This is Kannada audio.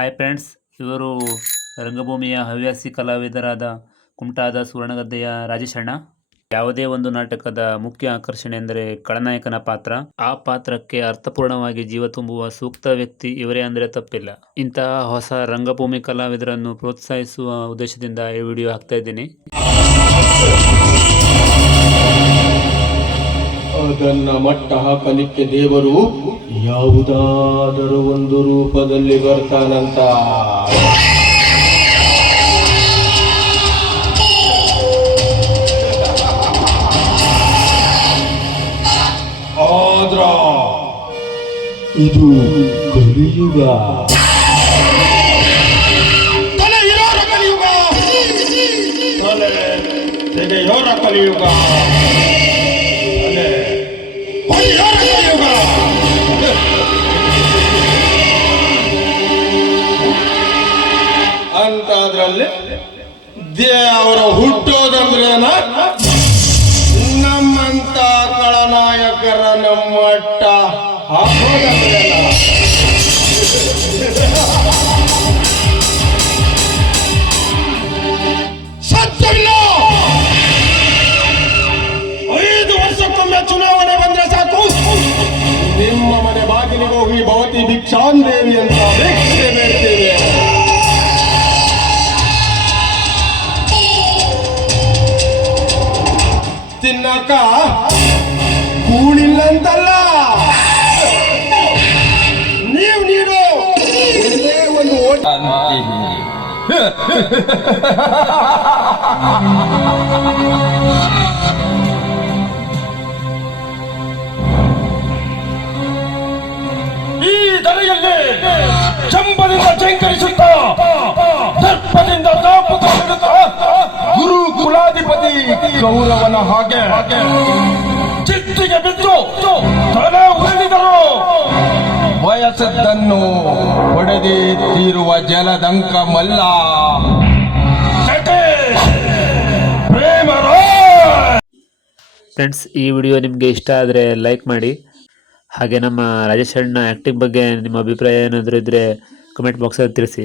ಹಾಯ್ ಫ್ರೆಂಡ್ಸ್, ಇವರು ರಂಗಭೂಮಿಯ ಹವ್ಯಾಸಿ ಕಲಾವಿದರಾದ ಕುಮಟಾದ ಸುವರ್ಣಗದ್ದೆಯ ರಾಜೇಶ್ ಅಣ್ಣ. ಯಾವುದೇ ಒಂದು ನಾಟಕದ ಮುಖ್ಯ ಆಕರ್ಷಣೆ ಎಂದರೆ ಖಳನಾಯಕನ ಪಾತ್ರ. ಆ ಪಾತ್ರಕ್ಕೆ ಅರ್ಥಪೂರ್ಣವಾಗಿ ಜೀವ ತುಂಬುವ ಸೂಕ್ತ ವ್ಯಕ್ತಿ ಇವರೇ ಅಂದರೆ ತಪ್ಪಿಲ್ಲ. ಇಂತಹ ಹೊಸ ರಂಗಭೂಮಿ ಕಲಾವಿದರನ್ನು ಪ್ರೋತ್ಸಾಹಿಸುವ ಉದ್ದೇಶದಿಂದ ಈ ವಿಡಿಯೋ ಹಾಕ್ತಾ ಇದ್ದೀನಿ. ಅದನ್ನ ಮಟ್ಟ ಹಾಕಲಿಕ್ಕೆ ದೇವರು ಯಾವುದಾದರೂ ಒಂದು ರೂಪದಲ್ಲಿ ಬರ್ತಾನಂತ. ಆದ್ರ ಇದು ಕಲಿಯುಗ. ತೆಗೆಯೋರ ಕಲಿಯುಗ. ಅಂತದ್ರಲ್ಲಿ ದೇವರು ಹುಟ್ಟೋದಂದ್ರೇನ? ನಮ್ಮಂತ ಖಳನಾಯಕರ ನಮ್ಮಟ್ಟ ಹಾಕೋದಂದ್ರೇನ? ಸತ್ಯವಿಲ್ಲ. 5 ವರ್ಷಕ್ಕೊಮ್ಮೆ ಚುನಾವಣೆ ಬಂದ್ರೆ ಸಾಕು, ನಿಮ್ಮ ಮನೆ ಬಾಗಿಲಿಗೆ ಹೋಗಿ ಭವತಿ ಭಿಕ್ಷಾಂದೇವಿ ಅಂತ ಭಿಕ್ಷೆ ಬೇಡ್ತೇವೆ. ತಿನ್ನಕ ಕೂಳಿಲ್ಲ ಅಂತಲ್ಲ, ನೀವು ನೀಡು ಒಂದೇ ಒಂದು ಓಟ. ಈ ಧರೆಯಲ್ಲಿ ಚಂಬದಿಂದ ಚಂಕರಿಸುತ್ತ ದರ್ಪದಿಂದ ದಾಪುತ ಗುರು ಕುಲಾಧಿಪತಿ ಗೌರವನ ಹಾಗೆ ಚಿತ್ತಿಗೆ ಬಿದ್ದು ತಲೆ ಉಳಿದಿದರು. ವಯಸ್ಸದ್ದನ್ನು ಹೊಡೆದೇ ತೀರುವ ಜಲದಂಕ ಮಲ್ಲ ಫ್ರೆಂಡ್ಸ್, ಈ ವಿಡಿಯೋ ನಿಮಗೆ ಇಷ್ಟ ಆದರೆ ಲೈಕ್ ಮಾಡಿ. ಹಾಗೆ ನಮ್ಮ ರಾಜೇಶ್ ಅಣ್ಣ ಆ್ಯಕ್ಟಿಂಗ್ ಬಗ್ಗೆ ನಿಮ್ಮ ಅಭಿಪ್ರಾಯ ಏನಾದರೂ ಇದ್ದರೆ ಕಮೆಂಟ್ ಬಾಕ್ಸಲ್ಲಿ ತಿಳಿಸಿ.